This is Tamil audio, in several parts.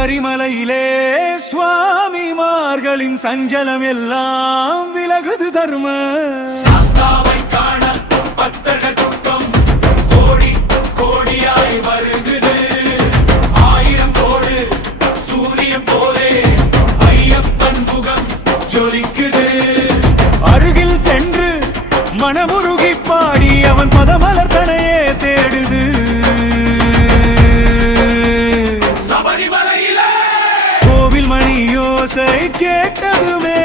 சபரிமலையிலே சுவாமிமார்களின் சஞ்சலம் எல்லாம் விலகுது தர்ம. சாஸ்தாவை கோடி கோடியாய் வருகுது. ஆயிரம் கோடு சூரியன் போலே ஐயப்பன் முகம் ஜொலிக்குது. அருகில் சென்று மனமுருகி பாடி அவன் பதமல கேட்டதுமே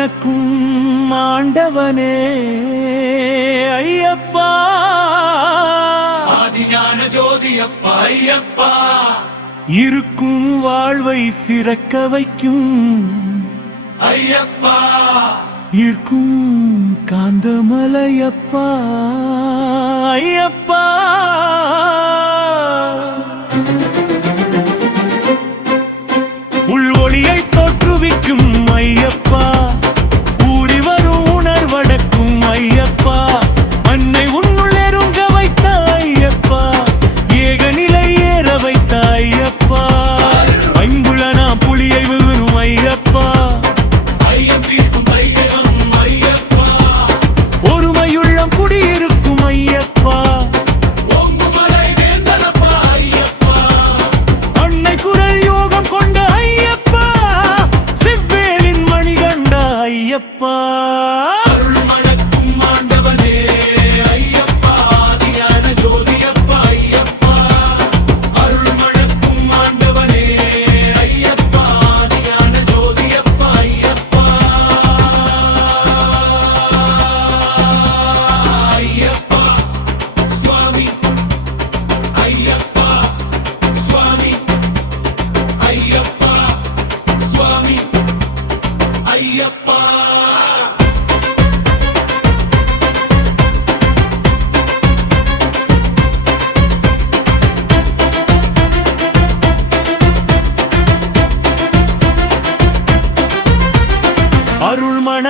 எனக்கும் ஆண்டவனே ஐயப்பா. ஆதிஞான ஜோதியப்பா ஐயப்பா. இருக்கும் வாழ்வை சிறக்க வைக்கும். ஐயப்பா. இருக்கும் காந்தமலையப்பா ஐயப்பா.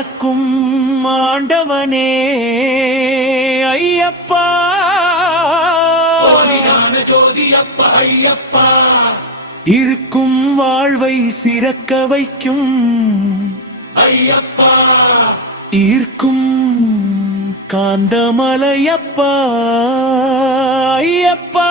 மணக்கும் ஆண்டவனே ஐயப்பா. ஜோதியப்பா ஐயப்பா. இருக்கும் வாழ்வை சிறக்க வைக்கும் ஐயப்பா. ஈர்க்கும் காந்தமலையப்பா ஐயப்பா.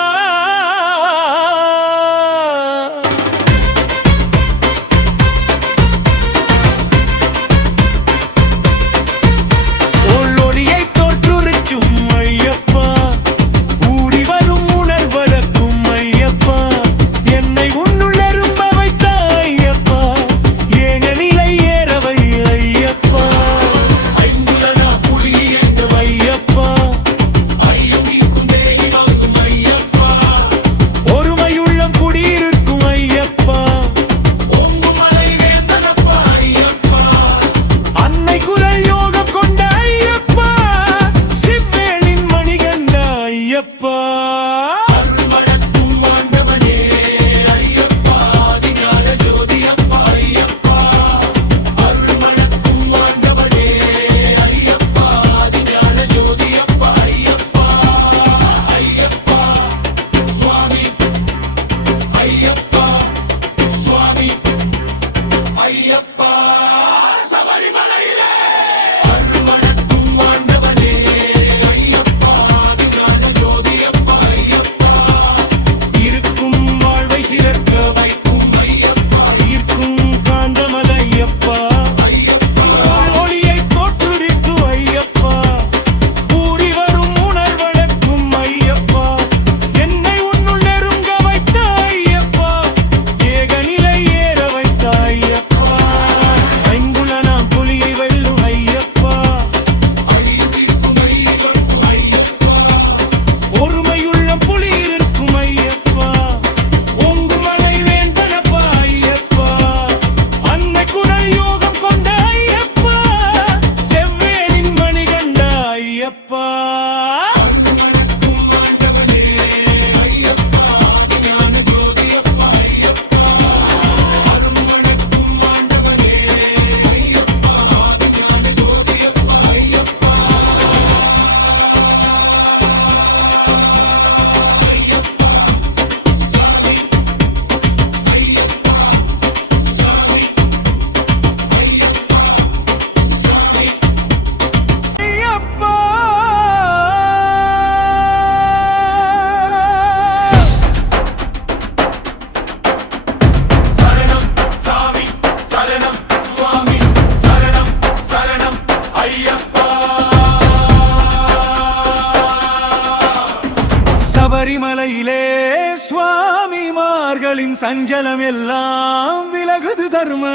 மனங்களின் சஞ்சலம் எல்லாம் விலகுது தர்ம.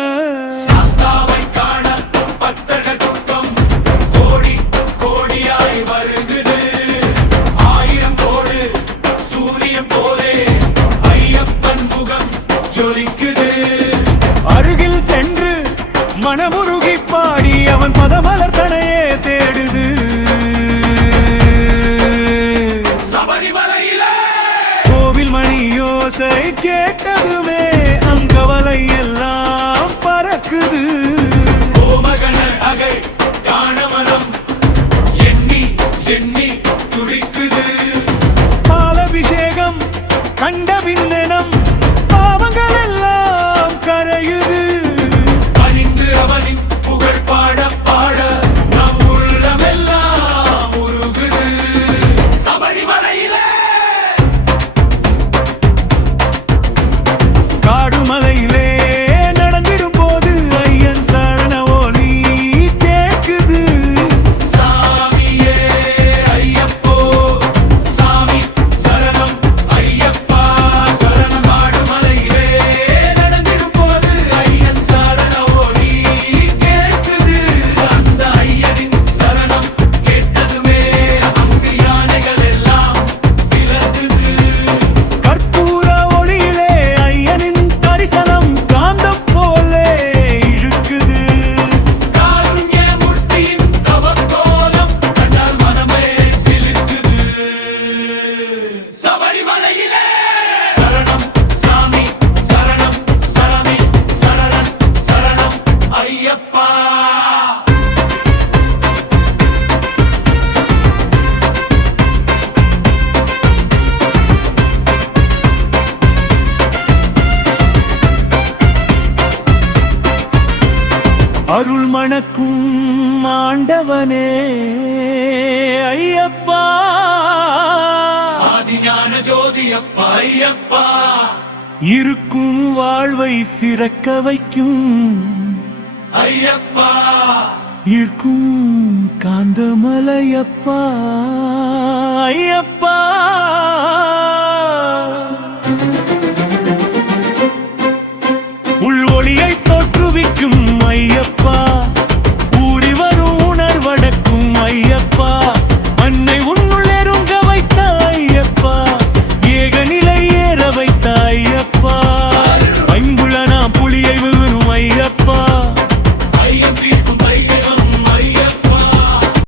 ஆயிரம் கோடு சூரியன் போலே ஐயப்பன் முகம் ஜொலிக்குது. அருகில் சென்று மனமுரு எண்ணி துடிக்க இருக்கும் வாழ்வை சிறக்க வைக்கும். ஐயப்பா. இருக்கும் காந்தமலையப்பா. ஐயப்பா.